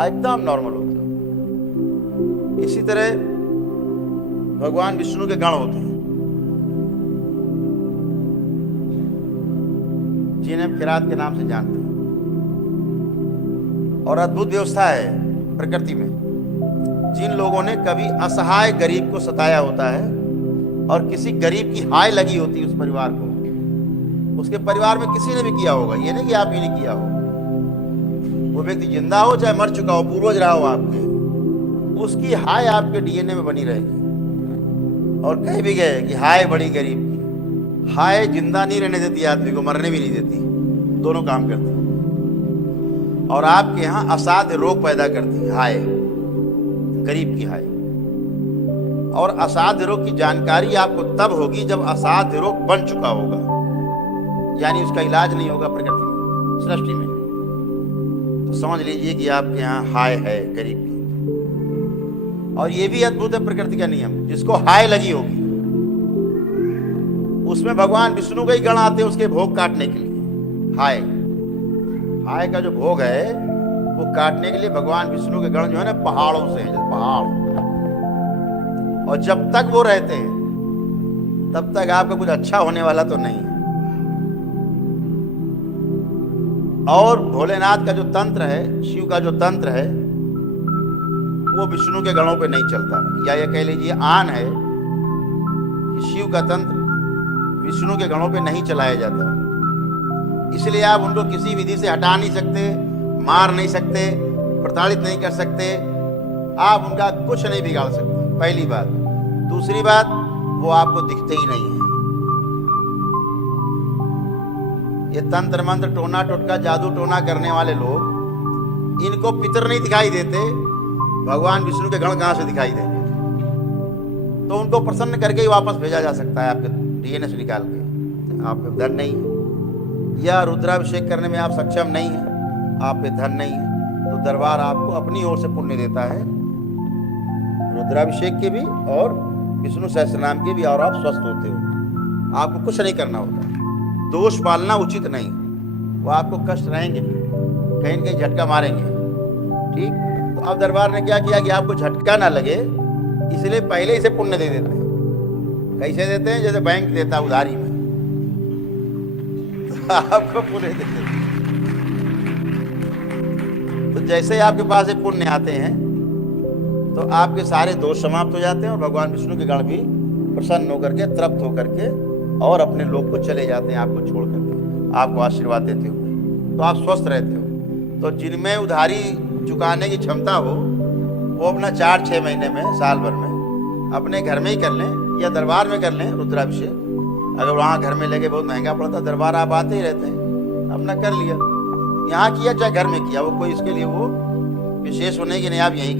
एकदम नॉर्मल होते हो। इसी तरह भगवान विष्णु के गण होते हैं, जिन्हें किरात के नाम से जानते हैं। और अद्भुत व्यवस्था है प्रकृति में। जिन लोगों ने कभी असहाय गरीब को सताया होता है और किसी गरीब की हाय लगी होती है उस परिवार को, उसके परिवार में किसी ने भी किया होगा, ये नहीं कि आप ही ने किया हो, वो व्यक्ति जिंदा हो चाहे मर चुका हो, पूर्वज रहा हो आपके, उसकी हाय आपके डीएनए में बनी रहेगी। और कह भी गए कि हाय बड़ी गरीब की। हाय जिंदा नहीं रहने देती आदमी को, मरने भी नहीं देती, दोनों काम करती है। और आपके यहाँ असाध्य रोग पैदा करती है हाय, गरीब की हाय। और असाध्य रोग की जानकारी आपको तब होगी जब असाध्य रोग बन चुका होगा, यानी उसका इलाज नहीं होगा प्रकृति में, सृष्टि में। तो समझ लीजिए कि आपके यहाँ हाय है गरीब की। और ये भी अद्भुत है प्रकृति का नियम, जिसको हाय लगी होगी उसमें भगवान विष्णु के ही गण आते हैं उसके भोग काटने के लिए। हाय हाय का जो भोग है वो काटने के लिए भगवान विष्णु के गण जो है ना पहाड़ों से हैं, जैसे पहाड़। और जब तक वो रहते हैं तब तक आपका कुछ अच्छा होने वाला तो नहीं है। और भोलेनाथ का जो तंत्र है, शिव का जो तंत्र है, वो विष्णु के गणों पे नहीं चलता। या ये कह लीजिए आन है कि शिव का तंत्र विष्णु के गणों पे नहीं चलाया जाता। इसलिए आप उनको किसी विधि से हटा नहीं सकते, मार नहीं सकते, प्रताड़ित नहीं कर सकते, आप उनका कुछ नहीं बिगाड़ सकते, पहली बात। दूसरी बात, वो आपको दिखते ही नहीं है। ये तंत्र मंत्र टोना टोटका जादू टोना करने वाले लोग, इनको पितर नहीं दिखाई देते, भगवान विष्णु के गण कहां से दिखाई देंगे? तो उनको प्रसन्न करके ही वापस भेजा जा सकता है आपके डीएनए से निकाल के। आप पे धन नहीं है या रुद्राभिषेक करने में आप सक्षम नहीं है, आप पे धन नहीं है, तो दरबार आपको अपनी ओर से पुण्य देता है, रुद्राभिषेक के भी और विष्णु सहस्त्रनाम के भी, और आप स्वस्थ होते हो। आपको कुछ नहीं करना होता। दोष पालना उचित नहीं, वो आपको कष्ट रहेंगे, कहीं न कहीं झटका मारेंगे। ठीक, तो अब दरबार ने क्या किया कि आपको झटका ना लगे, इसलिए पहले इसे पुण्य दे देते हैं। कैसे देते हैं? जैसे बैंक देता है उधारी में, तो आपको पुण्य देते हैं। तो जैसे आपके पास ये पुण्य आते हैं तो आपके सारे दोष समाप्त हो जाते हैं और भगवान विष्णु के गण भी प्रसन्न होकर के, तृप्त होकर के और अपने लोक को चले जाते हैं आपको छोड़ करके, आपको आशीर्वाद देते हुए। तो आप स्वस्थ रहते हो। तो जिनमें उधारी चुकाने की क्षमता हो वो अपना 4-6 महीने में, साल भर में अपने घर में ही कर लें या दरबार में कर लें रुद्राभिषेक। अगर वहाँ घर में लेके बहुत महंगा पड़ता, दरबार आप आते ही रहते हैं, अपना कर लिया, यहाँ किया चाहे घर में किया, वो कोई इसके लिए वो विशेष होने की नहीं, आप यहीं